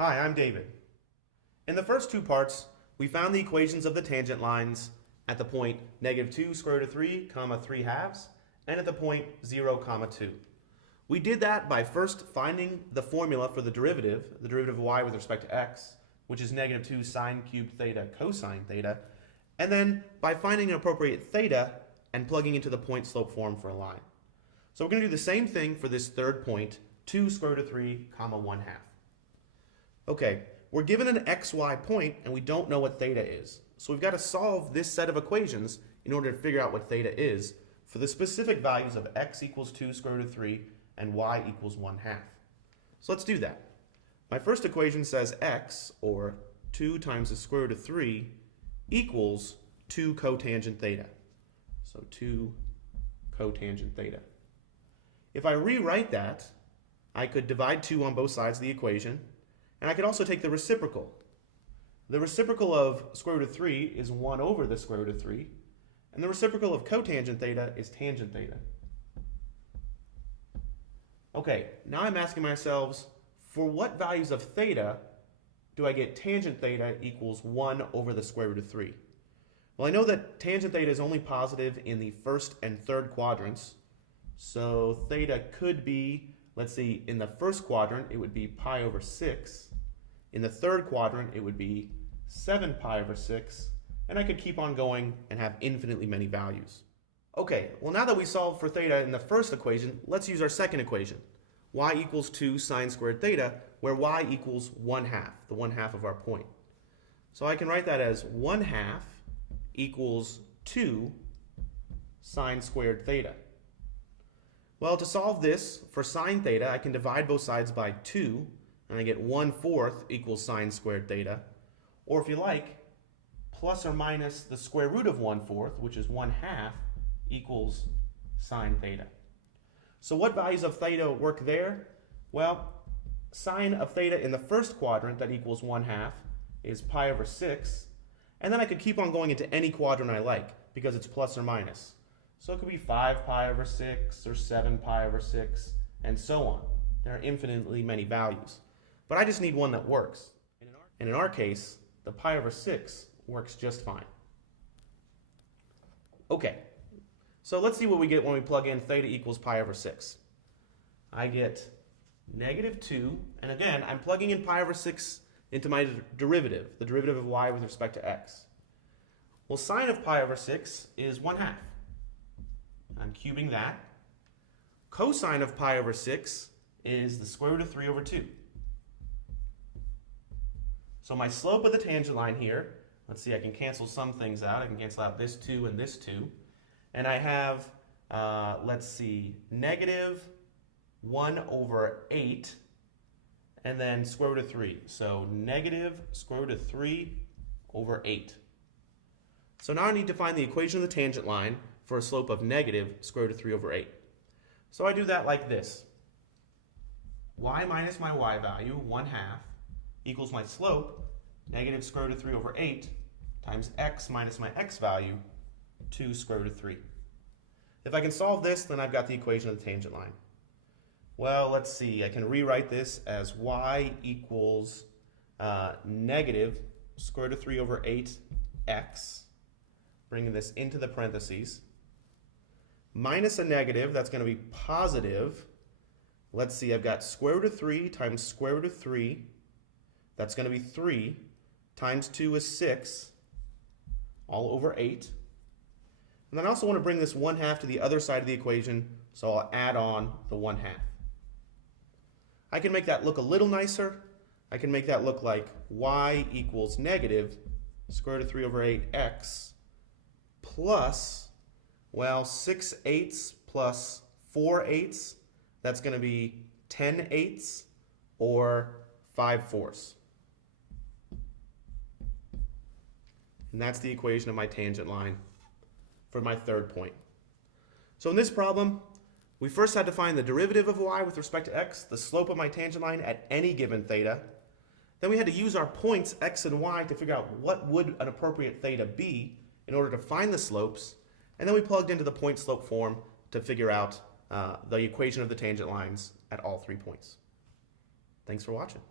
Hi, I'm David. In the first two parts, we found the equations of the tangent lines at the point -2 square root of 3, comma 3 halves, and at the point 0, comma 2. We did that by first finding the formula for the derivative of y with respect to x, which is -2 sine cubed theta cosine theta, and then by finding an appropriate theta and plugging into the point slope form for a line. So we're going to do the same thing for this third point, 2 square root of 3, comma 1 half. Okay, we're given an xy point and we don't know what theta is. So we've got to solve this set of equations in order to figure out what theta is for the specific values of x equals 2 square root of 3 and y equals 1 half. So let's do that. My first equation says x, or 2 times the square root of 3, equals 2 cotangent theta. So 2 cotangent theta. If I rewrite that, I could divide 2 on both sides of the equation, and I could also take the reciprocal. The reciprocal of square root of 3 is 1 over the square root of 3, and the reciprocal of cotangent theta is tangent theta. Okay, now I'm asking myself, for what values of theta do I get tangent theta equals 1 over the square root of 3? Well, I know that tangent theta is only positive in the first and third quadrants, so theta could be, let's see, in the first quadrant it would be pi over 6, in the third quadrant it would be 7 pi over 6, and I could keep on going and have infinitely many values. Okay, well now that we solved for theta in the first equation, let's use our second equation. Y equals 2 sine squared theta, where y equals 1 half, the 1 half of our point. So I can write that as 1 half equals 2 sine squared theta. Well, to solve this, for sine theta, I can divide both sides by 2, and I get 1/4 equals sine squared theta. Or if you like, plus or minus the square root of 1/4, which is 1 half, equals sine theta. So what values of theta work there? Well, sine of theta in the first quadrant, that equals 1 half, is pi over 6. And then I could keep on going into any quadrant I like, because it's plus or minus. So it could be 5 pi over 6, or 7 pi over 6, and so on. There are infinitely many values. But I just need one that works. And in our case, the pi over 6 works just fine. Okay, so let's see what we get when we plug in theta equals pi over 6. I get -2, and again, I'm plugging in pi over 6 into my derivative, the derivative of y with respect to x. Well, sine of pi over 6 is 1 half. I'm cubing that. Cosine of pi over 6 is the square root of 3 over 2. So my slope of the tangent line here, let's see, I can cancel some things out. I can cancel out this 2 and this 2. And I have, let's see, -1 over 8, and then square root of 3. So negative square root of 3 over 8. So now I need to find the equation of the tangent line for a slope of negative square root of 3 over 8. So I do that like this. Y minus my y value, 1 half, equals my slope, negative square root of 3 over 8, times x minus my x value, 2 square root of 3. If I can solve this, then I've got the equation of the tangent line. Well, let's see. I can rewrite this as y equals negative square root of 3 over 8x, bringing this into the parentheses, minus a negative, that's going to be positive. Let's see, I've got square root of 3 times square root of 3. That's going to be 3 times 2 is 6, all over 8. And then I also want to bring this 1 half to the other side of the equation, so I'll add on the 1 half. I can make that look a little nicer. I can make that look like y equals negative square root of 3 over 8x plus, well, 6/8 plus 4/8, that's going to be 10/8 or 5/4. And that's the equation of my tangent line for my third point. So in this problem, we first had to find the derivative of y with respect to x, the slope of my tangent line at any given theta. Then we had to use our points x and y to figure out what would an appropriate theta be in order to find the slopes. And then we plugged into the point slope form to figure out the equation of the tangent lines at all 3 points. Thanks for watching.